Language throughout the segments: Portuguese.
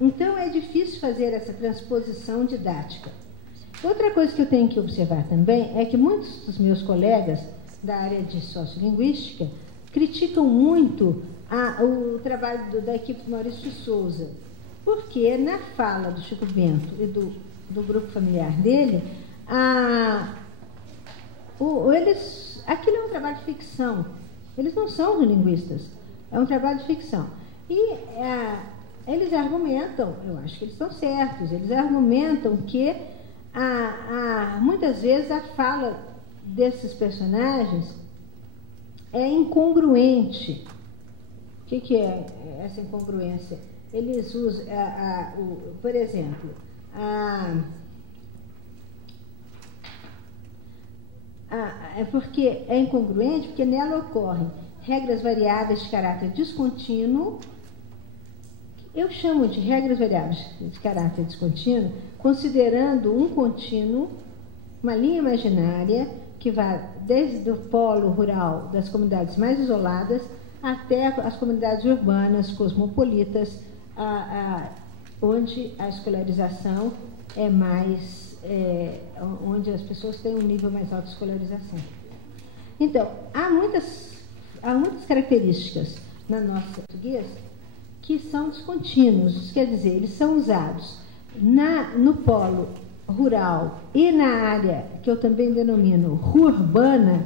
Então, é difícil fazer essa transposição didática. Outra coisa que eu tenho que observar também é que muitos dos meus colegas da área de sociolinguística criticam muito o trabalho da equipe do Maurício de Souza, porque na fala do Chico Bento e do grupo familiar dele, aquilo é um trabalho de ficção. Eles não são linguistas, é um trabalho de ficção. E eles argumentam, eu acho que eles estão certos, eles argumentam que muitas vezes a fala desses personagens é incongruente. O que é essa incongruência? Eles usam, por exemplo, é porque é incongruente porque nela ocorrem regras variáveis de caráter descontínuo. Eu chamo de regras variáveis de caráter descontínuo, considerando um contínuo, uma linha imaginária que vai desde o polo rural das comunidades mais isoladas até as comunidades urbanas, cosmopolitas, onde a escolarização é mais, onde as pessoas têm um nível mais alto de escolarização. Então, há muitas características na nossa português que são descontínuos, quer dizer, eles são usados no polo rural e na área que eu também denomino urbana,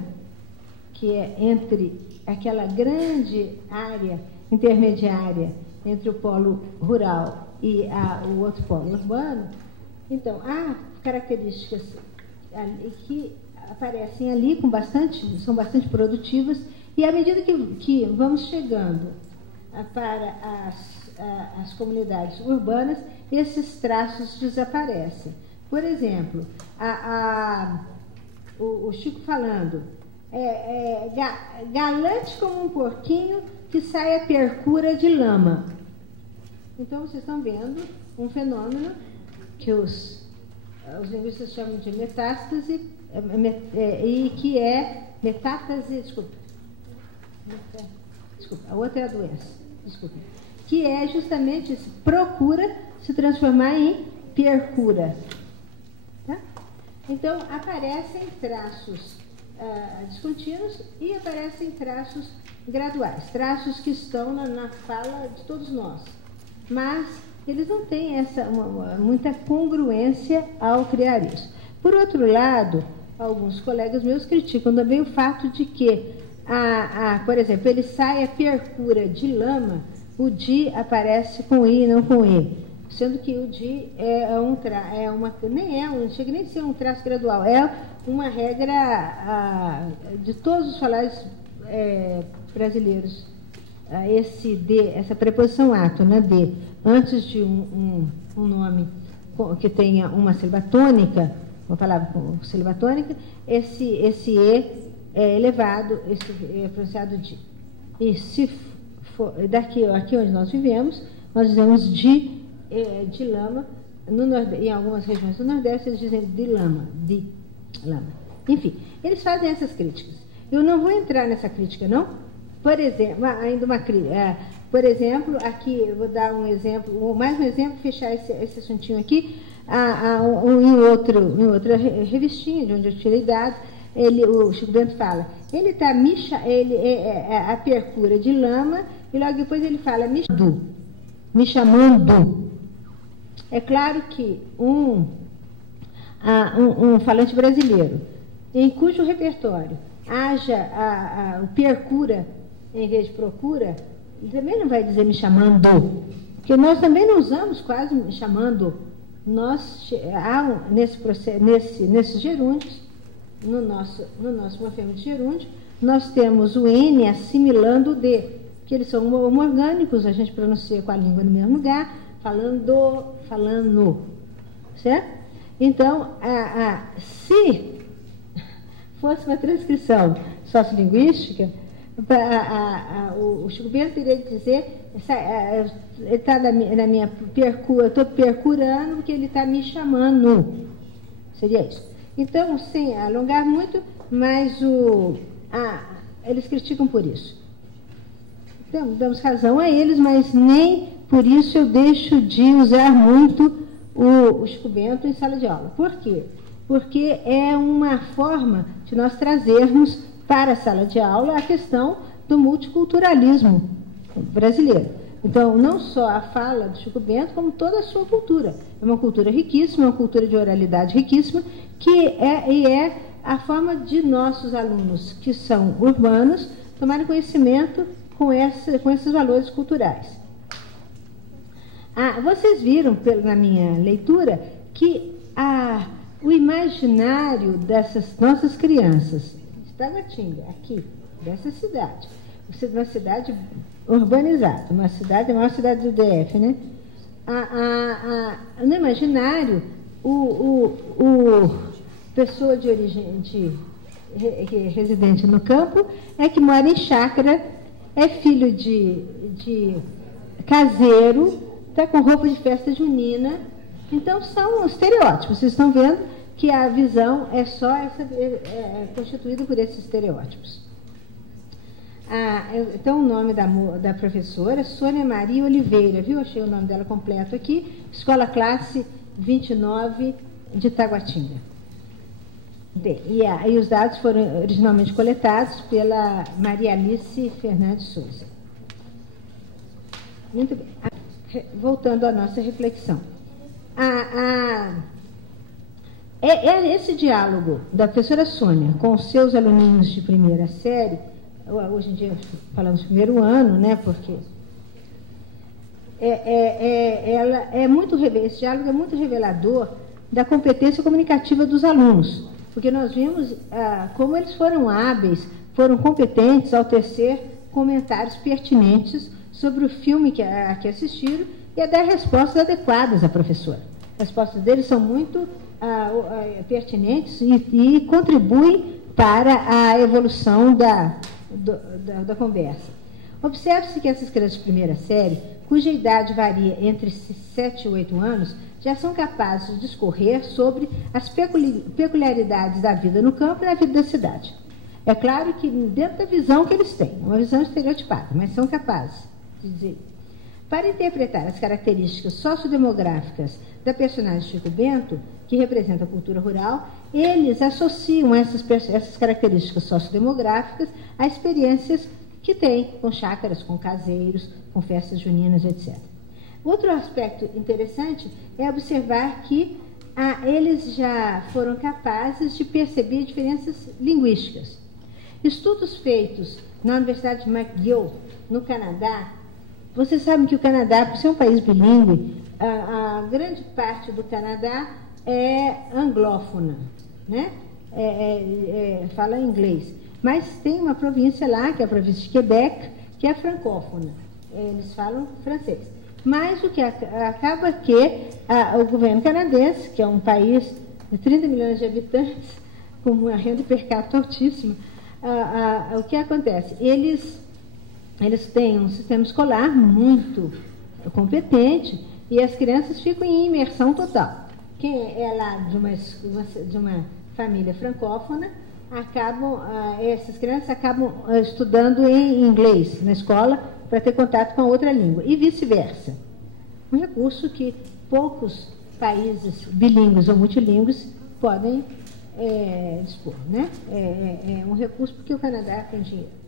que é entre aquela grande área intermediária entre o polo rural e o outro polo urbano. Então, há características que aparecem ali são bastante produtivas, e à medida que vamos chegando para as comunidades urbanas, esses traços desaparecem. Por exemplo, o Chico falando, galante como um porquinho que sai a percura de lama. Então, vocês estão vendo um fenômeno que os linguistas chamam de metástase, e que é metástase, desculpa, a outra é a doença, desculpa, que é justamente isso, procura se transformar em percura. Tá? Então, aparecem traços descontínuos e aparecem traços graduais, traços que estão na fala de todos nós, mas eles não têm muita congruência ao criar isso. Por outro lado, alguns colegas meus criticam também o fato de que, por exemplo, ele sai a percura de lama, o di aparece com i e não com e, sendo que o di não chega nem a ser um traço gradual, é uma regra de todos os falares brasileiros. Esse D, essa preposição ato, né, D, antes de um nome que tenha uma sílaba tônica, uma palavra com sílaba tônica, esse E é elevado, esse é pronunciado de. E se for aqui onde nós vivemos, nós dizemos de lama, em algumas regiões do Nordeste eles dizem de lama. Enfim, eles fazem essas críticas. Eu não vou entrar nessa crítica, não. Por exemplo, por exemplo, aqui eu vou dar um exemplo, mais um exemplo, fechar esse assuntinho aqui, em outra revistinha de onde eu tirei dados, o Chico Bento fala, ele está a percura de lama, e logo depois ele fala me chamando. É claro que um falante brasileiro, em cujo repertório haja o percura em vez de procura, ele também não vai dizer me chamando, porque nós também não usamos quase me chamando. Nesses gerúndios, no nosso morfema de gerúndio, nós temos o N assimilando o D, que eles são homorgânicos, a gente pronuncia com a língua no mesmo lugar, falando, certo? Então, se fosse uma transcrição sociolinguística, o Chico Bento teria de dizer, ele está na minha percura, eu estou percurando porque ele está me chamando. Seria isso. Então, sem alongar muito, mas eles criticam por isso. Então, damos razão a eles, mas nem por isso eu deixo de usar muito o Chico Bento em sala de aula. Por quê? Porque é uma forma de nós trazermos para a sala de aula a questão do multiculturalismo brasileiro. Então, não só a fala do Chico Bento, como toda a sua cultura. É uma cultura riquíssima, uma cultura de oralidade riquíssima, que é a forma de nossos alunos, que são urbanos, tomarem conhecimento com esses valores culturais. Vocês viram, na minha leitura, que o imaginário dessas nossas crianças, de Taguatinga, aqui, dessa cidade, uma cidade urbanizada, uma cidade, a maior cidade do DF, né? No imaginário, pessoa de origem residente no campo é que mora em chácara, é filho de caseiro, está com roupa de festa junina. Então, são estereótipos. Vocês estão vendo que a visão é só constituída por esses estereótipos. Então, o nome da professora é Sônia Maria Oliveira, viu? Achei o nome dela completo aqui. Escola Classe 29 de Taguatinga. E os dados foram originalmente coletados pela Maria Alice Fernandes Souza. Muito bem. Voltando à nossa reflexão. Esse diálogo da professora Sônia com os seus aluninhos de primeira série, hoje em dia falamos primeiro ano, né? Porque esse diálogo é muito revelador da competência comunicativa dos alunos, porque nós vimos como eles foram hábeis, foram competentes ao tecer comentários pertinentes sobre o filme que assistiram e a dar respostas adequadas à professora. As respostas deles são muito pertinentes e contribuem para a evolução da conversa. Observe-se que essas crianças de primeira série, cuja idade varia entre 7 e 8 anos, já são capazes de discorrer sobre as peculiaridades da vida no campo e da vida da cidade. É claro que dentro da visão que eles têm, uma visão estereotipada, mas são capazes de dizer. Para interpretar as características sociodemográficas da personagem Chico Bento, que representa a cultura rural, eles associam essas características sociodemográficas a experiências que têm com chácaras, com caseiros, com festas juninas, etc. Outro aspecto interessante é observar que eles já foram capazes de perceber diferenças linguísticas. Estudos feitos na Universidade de McGill, no Canadá, vocês sabem que o Canadá, por ser um país bilíngue, a grande parte do Canadá é anglófona, né? Fala inglês. Mas tem uma província lá, que é a província de Quebec, que é francófona. Eles falam francês. Mas o que acaba que o governo canadense, que é um país de 30 milhões de habitantes, com uma renda per capita altíssima, o que acontece? Eles têm um sistema escolar muito competente e as crianças ficam em imersão total. Quem é lá de uma família francófona, essas crianças acabam estudando em inglês na escola para ter contato com a outra língua, e vice-versa. Um recurso que poucos países bilíngues ou multilíngues podem dispor, né? É um recurso porque o Canadá tem dinheiro.